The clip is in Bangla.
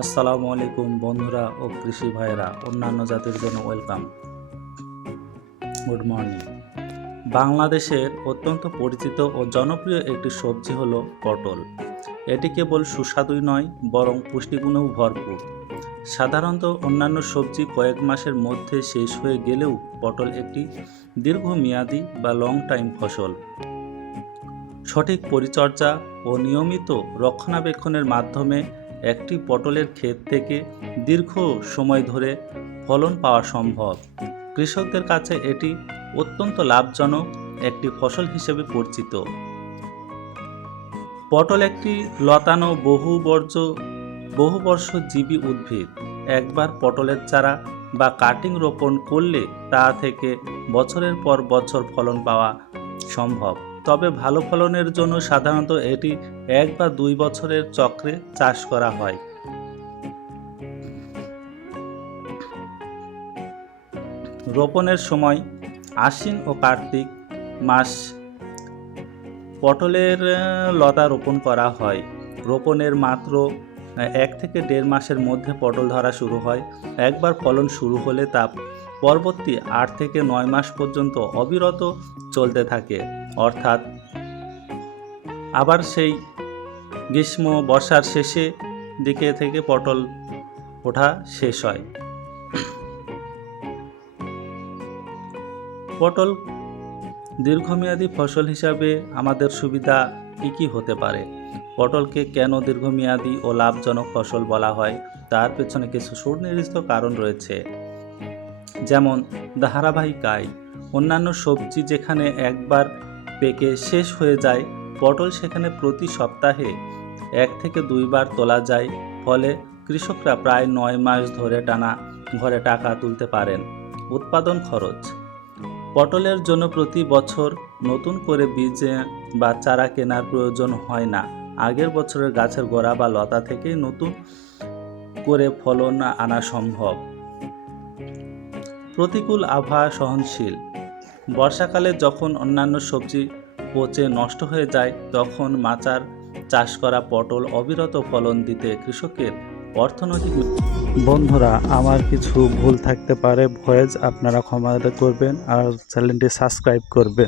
আসসালামু আলাইকুম বন্ধুরা ও কৃষি ভাইয়েরা, অন্যান্য জাতির জন্য ওয়েলকাম। Good morning. বাংলাদেশের অত্যন্ত পরিচিত ও জনপ্রিয় একটি সবজি হলো পটল। এটি কেবল সুস্বাদুই নয়, বরং পুষ্টিগুণেও ভরপুর। সাধারণত অন্যান্য সবজি কয়েক মাসের মধ্যে শেষ হয়ে গেলেও পটল একটি দীর্ঘমেয়াদী বা লং টাইম ফসল। সঠিক পরিচর্যা ও নিয়মিত রক্ষণাবেক্ষণের মাধ্যমে একটি পটলের ক্ষেত থেকে দীর্ঘ সময় ধরে ফলন পাওয়া সম্ভব। কৃষকদের কাছে এটি অত্যন্ত লাভজনক একটি ফসল হিসেবে পরিচিত। পটল একটি লতানো বহুবর্ষজীবী উদ্ভিদ। একবার পটলের চারা বা কাটিং রোপণ করলে তা থেকে বছরের পর বছর ফলন পাওয়া সম্ভব। তবে ভালো ফলনের জন্য সাধারণত এটি 1 বা 2 বছরের চক্রে চাষ করা হয়। রোপণের সময় আশ্বিন ও কার্তিক মাস পটলের লতা রোপণ করা হয়। রোপণের মাত্র 1 থেকে 1.5 মাসের মধ্যে পটল ধরা শুরু হয়। একবার ফলন শুরু হলে তা পরবর্তী 8 থেকে 9 মাস পর্যন্ত অবিরত চলতে থাকে, অর্থাৎ আবার সেই গ্রীষ্ম বর্ষার শেষে দিকে থেকে পটল ওঠা শেষ হয়। পটল দীর্ঘমেয়াদী ফসল হিসাবে আমাদের সুবিধা কী হতে পারে? পটলকে কেন দীর্ঘমেয়াদী ও লাভজনক ফসল বলা হয়, তার পেছনে কিছু সুনির্দিষ্ট কারণ রয়েছে। যেমন ধারাবাহিক আয়। অন্যান্য সবজি যেখানে একবার পেকে শেষ হয়ে যায়, পটল সেখানে প্রতি সপ্তাহে 1 থেকে 2 বার তোলা যায়। ফলে কৃষকরা প্রায় 9 মাস ধরে টানা ঘরে টাকা তুলতে পারেন। উৎপাদন খরচ। পটলের জন্য প্রতি বছর নতুন করে বীজ বা চারা কেনার প্রয়োজন হয় না। আগের বছরের গাছের গোড়া বা লতা থেকেই নতুন করে ফলন আনা সম্ভব। প্রতিকূল আবহাওয়া সহনশীল। বর্ষাকালে যখন অন্যান্য সবজি পচে নষ্ট হয়ে যায়, তখন মাচার চাষ করা পটল অবিরত ফলন দিতে কৃষকের অর্থনৈতিক। বন্ধুরা, আমার কিছু ভুল থাকতে পারে, ভয়েস আপনারা ক্ষমা করবেন আর চ্যানেলটি সাবস্ক্রাইব করবেন।